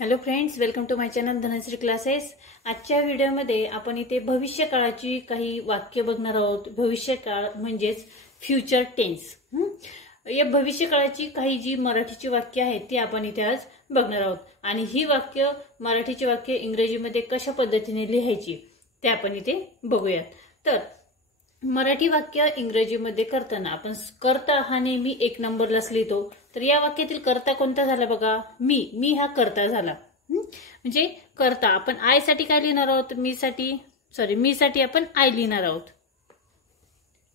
Hello friends, welcome to my channel Dhanashree classes. आजच्या व्हिडिओमध्ये आपण इथे भविष्यकाळाची काही वाक्य बघणार आहोत। भविष्यकाळ म्हणजेच फ्युचर टेन्स। या भविष्यकाळाची काही जी मराठीची वाक्य आहेत ती आपण इथे आज बघणार आहोत आणि ही वाक्य मराठीची वाक्य इंग्रजीमध्ये कशा पद्धतीने लिहायची ते आपण इथे बघूयात। तर मराठी वाक्य इंग्रजीमध्ये करताना आपण कर्ता हा नेहमी एक नंबरलाच लिहितो। तर या वाक्यातील कर्ता कोणता झाला बघा, मी हा कर्ता झाला। म्हणजे कर्ता आपण आय साठी काय लिहिणार आहोत, मी साठी आपण आय लिहिणार आहोत।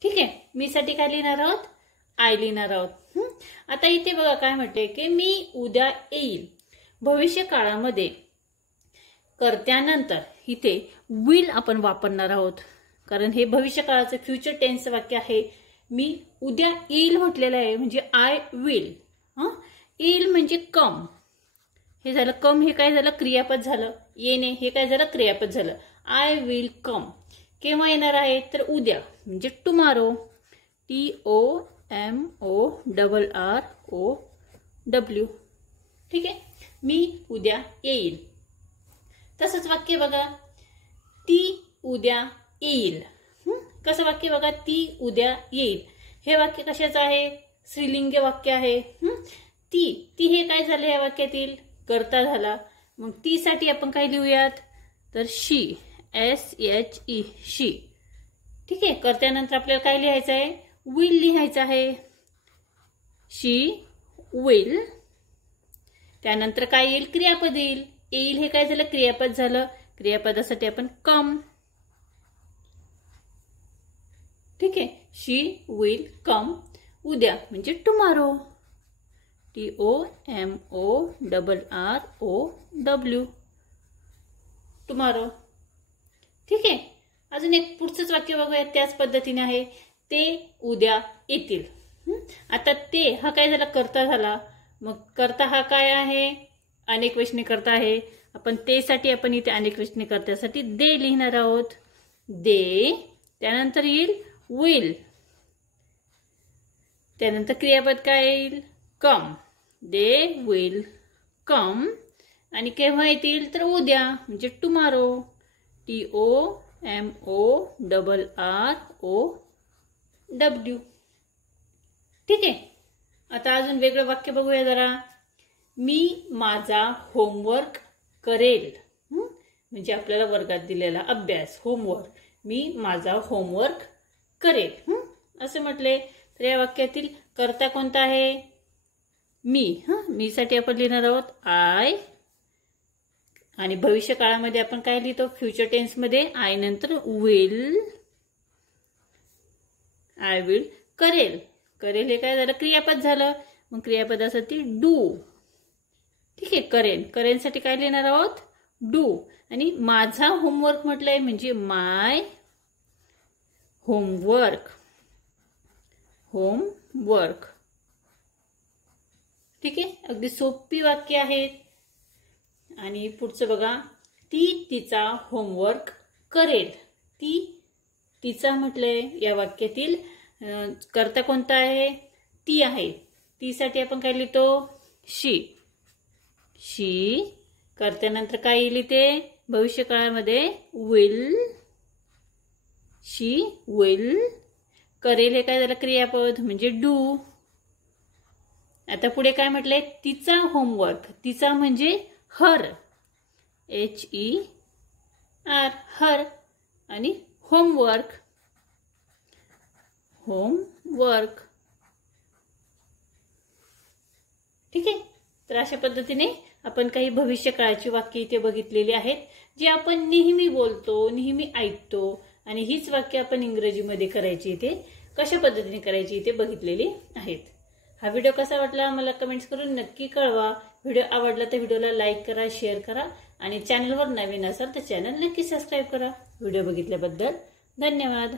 ठीक आहे, मी साठी काय लिहिणार आहोत, आय लिहिणार आहोत। आता इथे बघा काय म्हणते की मी उद्या येईल। भविष्य काळामध्ये कर्त्यानंतर इथे विल आपण वापरणार आहोत, कारण हे भविष्य काळाचं फ्युचर टेन्स वाक्य आहे। मी उद्या येईल म्हटलेलं आहे म्हणजे आय विल। येईल म्हणजे कम, हे झालं कम, हे काय झालं क्रियापद झालं। येणे हे काय झालं क्रियापद झालं। आय विल कम केव्हा येणार आहे तर उद्या म्हणजे टुमारो, TOMORROW। ठीक आहे, मी उद्या येईल। तसंच वाक्य बघा, ती उद्या येईल। कसं वाक्य बघा, ती उद्या येईल। हे वाक्य कशाचं आहे, स्त्रीलिंग वाक्य आहे। ती हे काय झालं या वाक्यातील कर्ता झाला। मग ती साठी आपण काय लिहूयात तर शी, SHE शी। ठीक आहे, कर्त्यानंतर आपल्याला काय लिहायचं आहे, विल लिहायचं आहे, शी विल। त्यानंतर काय येईल, क्रियापद येईल। येईल हे काय झालं क्रियापद झालं, क्रियापदासाठी आपण कम। ठीक आहे, शी विल कम उद्या म्हणजे टुमारो, TOMORROW टुमारो। ठीक आहे, अजून एक पुढचंच वाक्य बघूया त्याच पद्धतीने आहे, ते उद्या येतील। आता ते हा काय झाला कर्ता झाला। मग कर्ता हा काय आहे, अनेकवचनी कर्ता आहे। आपण ते साठी आपण इथे अनेकवचनी कर्त्यासाठी दे लिहिणार आहोत, दे। त्यानंतर येईल विल, त्यानंतर क्रियापद काय येईल कम, दे विल कम। आणि केव्हा येतील तर उद्या म्हणजे टुमारो, TOMORROW। ठीक आहे, आता अजून वेगळं वाक्य बघूया जरा, मी माझा होमवर्क करेल। म्हणजे आपल्याला वर्गात दिलेला अभ्यास होमवर्क, मी माझा होमवर्क करेल असं म्हटले। तर या वाक्यातील कर्ता कोणता आहे, मी साठी आपण लिहिणार आहोत आय। आणि भविष्य काळामध्ये आपण काय लिहितो फ्युचर टेन्स मध्ये आय नंतर विल, आय विल करेल। करेल हे काय झालं क्रियापद झालं, मग क्रियापदासाठी डू। ठीक आहे, करेल साठी काय लिहिणार आहोत डू। आणि माझा होमवर्क म्हटलंय म्हणजे माय होमवर्क, ठीक आहे, अगदी सोपी वाक्य आहेत। आणि पुढचं बघा, ती तिचा होमवर्क करेल। तिचा म्हटलंय, या वाक्यातील कर्ता कोणता आहे, ती आहे। ती साठी आपण काय लिहितो शी। कर्त्यानंतर काय येईल इथे भविष्य काळामध्ये विल, शी विल। करेल हे काय झालं क्रियापद म्हणजे डू। आता पुढे काय म्हटलंय, तिचा होमवर्क, तिचा म्हणजे हर, HER हर। आणि होमवर्क, ठीक आहे। तर अशा पद्धतीने आपण काही भविष्य काळाची वाक्य इथे बघितलेली आहेत, जे आपण नेहमी बोलतो, नेहमी ऐकतो। आणि हीच वाक्य आपण इंग्रजीमध्ये करायची इथे कशा पद्धतीने करायची इथे बघितलेली आहेत। हा व्हिडिओ कसा वाटला मला कमेंट्स करून नक्की कळवा। व्हिडिओ आवडला तर व्हिडिओला लाईक करा, शेअर करा आणि चॅनलवर नवीन असाल तर चॅनल नक्की सबस्क्राईब करा। व्हिडिओ बघितल्याबद्दल धन्यवाद।